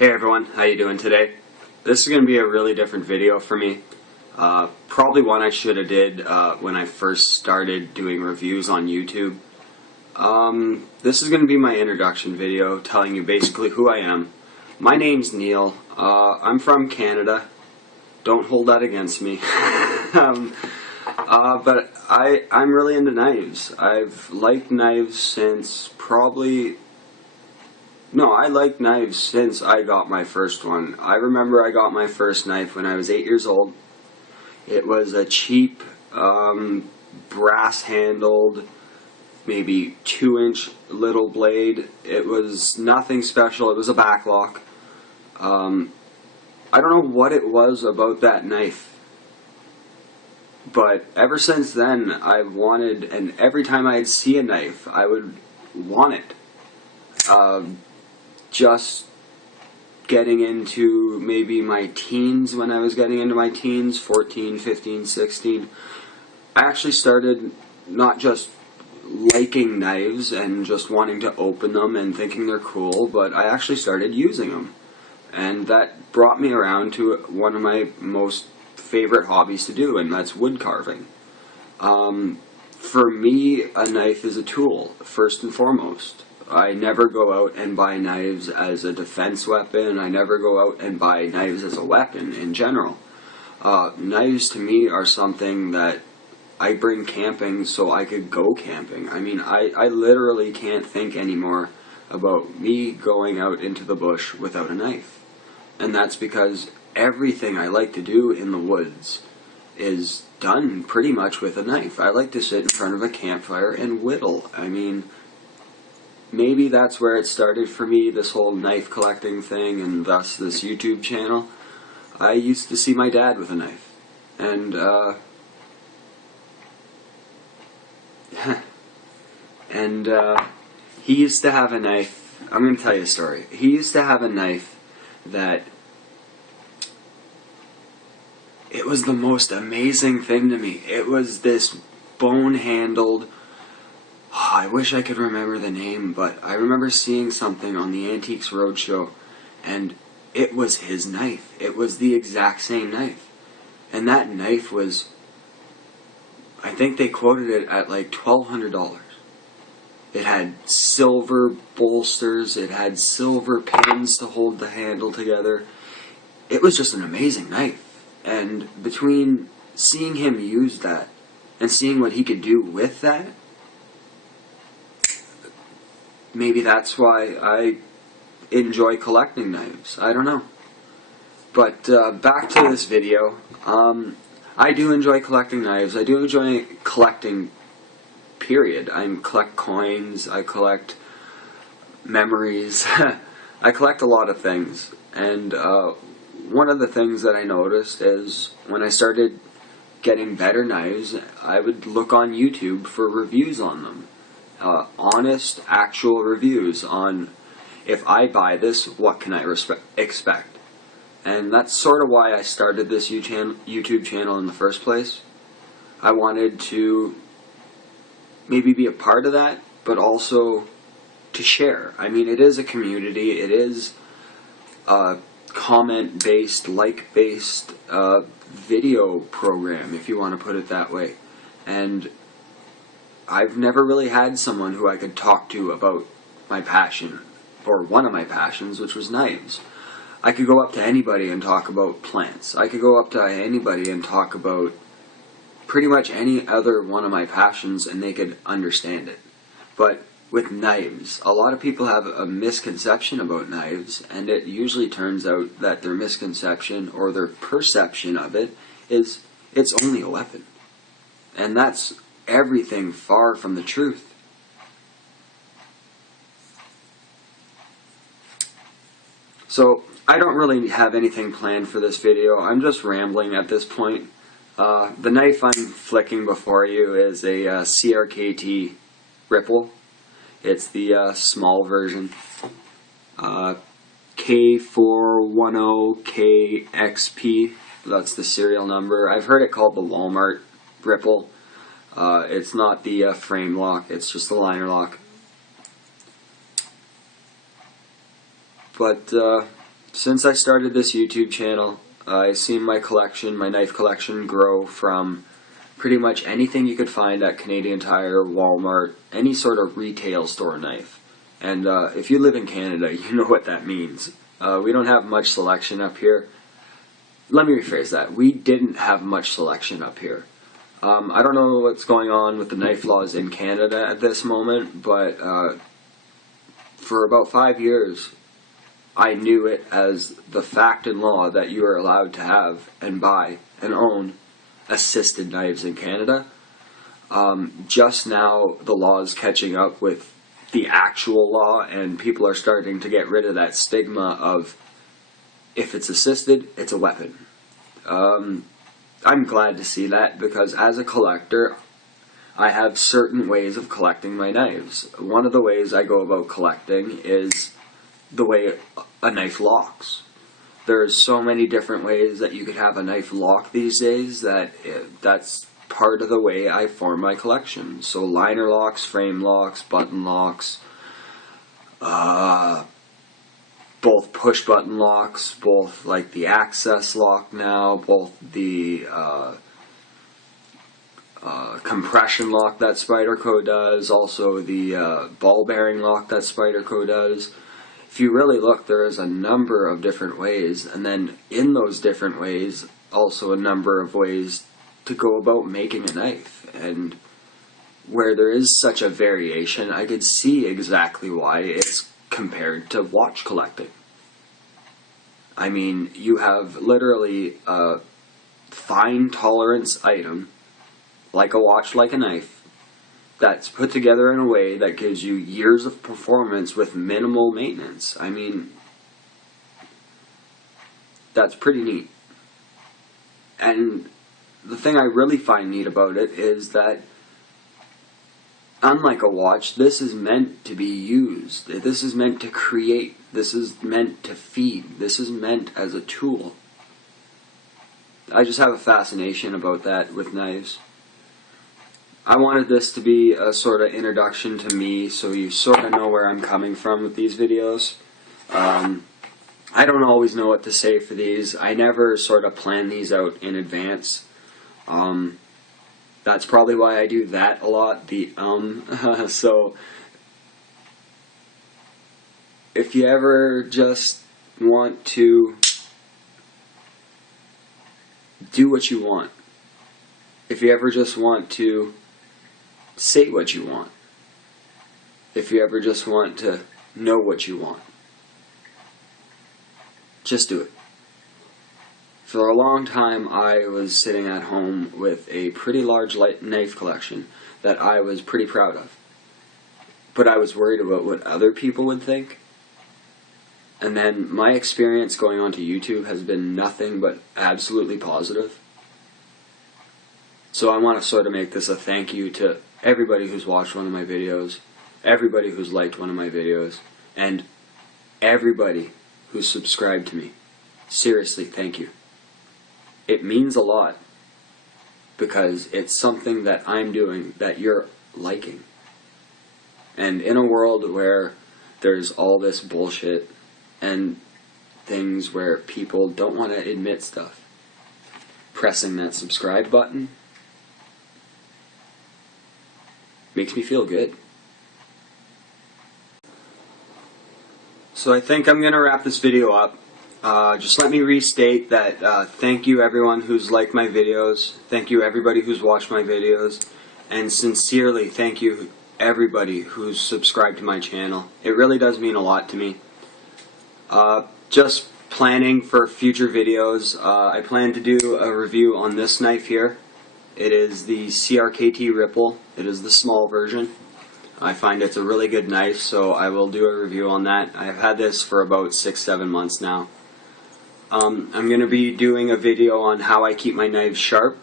Hey everyone, how you doing today? This is going to be a really different video for me. Probably one I should have did when I first started doing reviews on YouTube. This is going to be my introduction video, telling you basically who I am. My name's Neil. I'm from Canada. Don't hold that against me. But I'm really into knives. I've liked knives since I like knives since I got my first one. I remember I got my first knife when I was 8 years old. It was a cheap, brass-handled, maybe 2-inch little blade. It was nothing special. It was a backlock. I don't know what it was about that knife, but ever since then I've wanted, and every time I'd see a knife I would want it. Just getting into maybe my teens, when I was getting into my teens, 14, 15, 16, I actually started not just liking knives and just wanting to open them and thinking they're cool, but I actually started using them. And that brought me around to one of my most favorite hobbies to do, and that's wood carving. For me, a knife is a tool, first and foremost. I never go out and buy knives as a defense weapon. I never go out and buy knives as a weapon in general. Knives to me are something that I bring camping so I could go camping. I mean, I literally can't think anymore about me going out into the bush without a knife. And that's because everything I like to do in the woods is done pretty much with a knife. I like to sit in front of a campfire and whittle. I mean, maybe that's where it started for me, this whole knife collecting thing, and thus this YouTube channel. I used to see my dad with a knife, and he used to have a knife. I'm going to tell you a story. He used to have a knife that, it was the most amazing thing to me. It was this bone-handled, I wish I could remember the name, but I remember seeing something on the Antiques Roadshow, and it was his knife. It was the exact same knife. And that knife was, I think they quoted it at like $1,200. It had silver bolsters, it had silver pins to hold the handle together. It was just an amazing knife. And between seeing him use that and seeing what he could do with that, maybe that's why I enjoy collecting knives. I don't know. But back to this video. I do enjoy collecting knives. I do enjoy collecting, period. I collect coins. I collect memories. I collect a lot of things. And one of the things that I noticed is when I started getting better knives, I would look on YouTube for reviews on them. Honest, actual reviews on, if I buy this, what can I expect? And that's sort of why I started this YouTube channel in the first place. I wanted to maybe be a part of that, but also to share. I mean, it is a community. It is a comment-based, like-based video program, if you want to put it that way. And I've never really had someone who I could talk to about my passion, or one of my passions, which was knives. I could go up to anybody and talk about plants. I could go up to anybody and talk about pretty much any other one of my passions, and they could understand it. But with knives, a lot of people have a misconception about knives, and it usually turns out that their misconception or their perception of it is it's only a weapon. And that's everything far from the truth. So I don't really have anything planned for this video. I'm just rambling at this point. The knife I'm flicking before you is a CRKT Ripple. It's the small version. K410KXP. That's the serial number. I've heard it called the Walmart Ripple. It's not the frame lock, it's just the liner lock. But Since I started this YouTube channel, I've seen my collection, my knife collection, grow from pretty much anything you could find at Canadian Tire, Walmart, any sort of retail store knife. And if you live in Canada, you know what that means. We don't have much selection up here. Let me rephrase that. We didn't have much selection up here. I don't know what's going on with the knife laws in Canada at this moment, but for about 5 years, I knew it as the fact and law that you are allowed to have and buy and own assisted knives in Canada. Just now, the law is catching up with the actual law, and people are starting to get rid of that stigma of if it's assisted, it's a weapon. I'm glad to see that, because as a collector, I have certain ways of collecting my knives. One of the ways I go about collecting is the way a knife locks. There's so many different ways that you could have a knife lock these days that that's part of the way I form my collection. So liner locks, frame locks, button locks, both push button locks, both like the access lock now, both the compression lock that Spyderco does, also the ball bearing lock that Spyderco does. If you really look, there is a number of different ways, and then in those different ways, also a number of ways to go about making a knife. And where there is such a variation, I could see exactly why it's compared to watch collecting. I mean, you have literally a fine tolerance item, like a watch, like a knife, that's put together in a way that gives you years of performance with minimal maintenance. I mean, that's pretty neat. And the thing I really find neat about it is that, unlike a watch, this is meant to be used. This is meant to create. This is meant to feed. This is meant as a tool. I just have a fascination about that with knives. I wanted this to be a sort of introduction to me, so you sort of know where I'm coming from with these videos. I don't always know what to say for these. I never sort of plan these out in advance. That's probably why I do that a lot, the so if you ever just want to do what you want, if you ever just want to say what you want, if you ever just want to know what you want, just do it. For a long time, I was sitting at home with a pretty large knife collection that I was pretty proud of. But I was worried about what other people would think. And then my experience going onto YouTube has been nothing but absolutely positive. So I want to sort of make this a thank you to everybody who's watched one of my videos, everybody who's liked one of my videos, and everybody who's subscribed to me. Seriously, thank you. It means a lot, because it's something that I'm doing that you're liking. And in a world where there's all this bullshit and things where people don't want to admit stuff, pressing that subscribe button makes me feel good. So I think I'm going to wrap this video up. Just let me restate that thank you everyone who's liked my videos, thank you everybody who's watched my videos, and sincerely thank you everybody who's subscribed to my channel. It really does mean a lot to me. Just planning for future videos, I plan to do a review on this knife here. It is the CRKT Ripple. It is the small version. I find it's a really good knife, so I will do a review on that. I've had this for about 6-7 months now. I'm going to be doing a video on how I keep my knives sharp.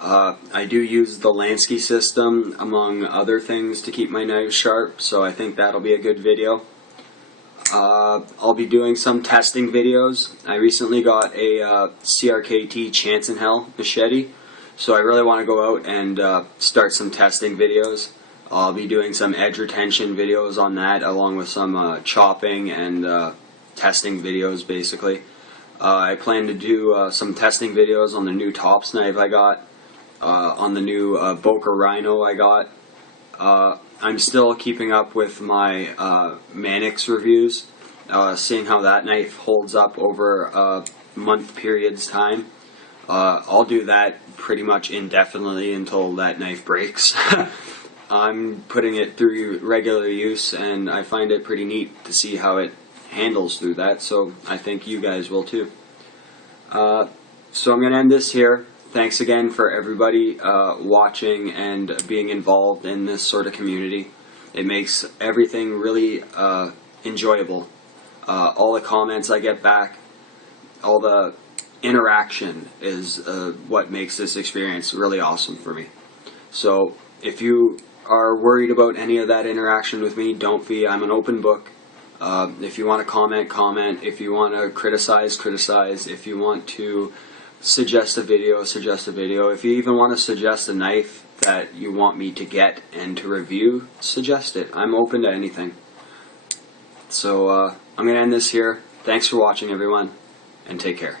I do use the Lansky system, among other things, to keep my knives sharp, so I think that'll be a good video. I'll be doing some testing videos. I recently got a CRKT Chance in Hell machete, so I really want to go out and start some testing videos. I'll be doing some edge retention videos on that, along with some chopping and testing videos basically. I plan to do some testing videos on the new Tops knife I got, on the new Boca Rhino I got. I'm still keeping up with my Manix reviews, seeing how that knife holds up over a month period's time. I'll do that pretty much indefinitely until that knife breaks. I'm putting it through regular use, and I find it pretty neat to see how it handles through that, so I think you guys will too. So I'm going to end this here. Thanks again for everybody watching and being involved in this sort of community. It makes everything really enjoyable. All the comments I get back, all the interaction is what makes this experience really awesome for me. So if you are worried about any of that interaction with me, don't be. I'm an open book. If you want to comment, comment. If you want to criticize, criticize. If you want to suggest a video, suggest a video. If you even want to suggest a knife that you want me to get and to review, suggest it. I'm open to anything. So I'm going to end this here. Thanks for watching, everyone, and take care.